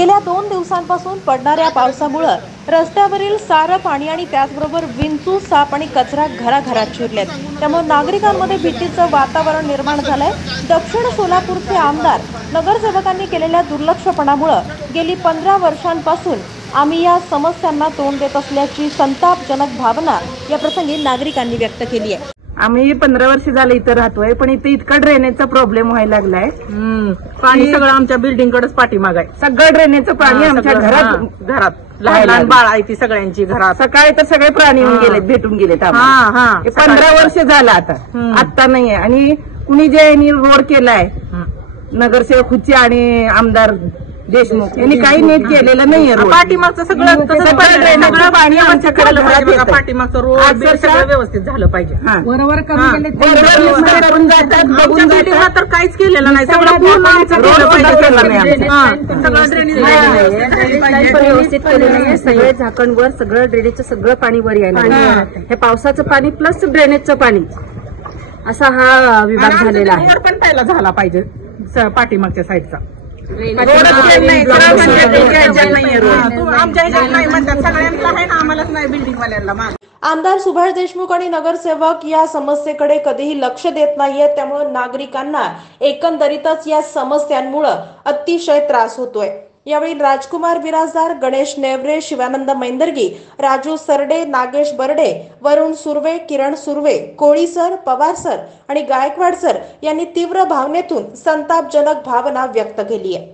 गेल्या 2 दिवसांपासून पडणाऱ्या पावसामुळे रस्त्यावरील सारं पाणी आणि त्याचबरोबर विंचू, साप आणि कचरा घराघरात शिरलेत। त्यामुळे नागरिकांमध्ये भीतीचं वातावरण निर्माण झालंय। दक्षिण सोलापूरचे आमदार नगरसेवकांनी केलेल्या दुर्लक्षपणामुळे गेली 15 वर्षांपासून आम्ही या समस्यांना तोंड देत असल्याची संतापजनक भावना या प्रसंगी नागरिकांनी व्यक्त केली आहे। आम्ही 15 वर्ष झाले इथं राहतोय, पण इथे इतका ड्रेनेजचा प्रॉब्लेम व्हायला लागलाय। पाणी सगळं आमच्या बिल्डिंगकडेच पाठीमाग आहे। सगळं ड्रेनेजचं पाणी आमच्या घरात लहान लहान बाळ आहे ती सगळ्यांची घरात। सकाळी तर सगळे प्राणी येऊन गेलेत, भेटून गेलेत आम्हाला। 15 वर्ष झालं आता नाहीये। आणि कुणी जे रोड केलाय नगरसेवक खुच्ची आणि आमदार देशमुख यांनी काही नीट केलेलं नाहीये। पाठीमागचं सगळं पाणी आमच्या घरात, पाठीमागचं रोड सगळं व्यवस्थित झालं पाहिजे। बरोबर करून जातात, बघून जातात, तर काहीच केलेलं नाही। सगळं पूर्ण आमचं सगळं ड्रेनेज व्यवस्थित केलं नाही। सगळे झाकणवर सगळं ड्रेनेजचं सगळं पाणी वर यायला लागलं। हे पावसाचं पाणी प्लस ड्रेनेजचं पाणी असा हा विभाग झालेला आहे। पण पहिला झाला पाहिजे पाठीमागच्या साईडचा। आमदार सुभाष देशमुख आणि नगरसेवक या समस्येकडे कधीही लक्ष देत नाहीये। त्यामुळे नागरिकांना एकंदरीतच या समस्यांमुळे अतिशय त्रास होतोय। यावेळी राजकुमार बिराजदार, गणेश नेवरे, शिवानंद मैंदर्गी, राजू सरडे, नागेश बर्डे, वरुण सुर्वे, किरण सुर्वे, कोळी सर, पवार सर आणि गायकवाड सर यांनी तीव्र भावनेतून संतापजनक भावना व्यक्त केली आहे।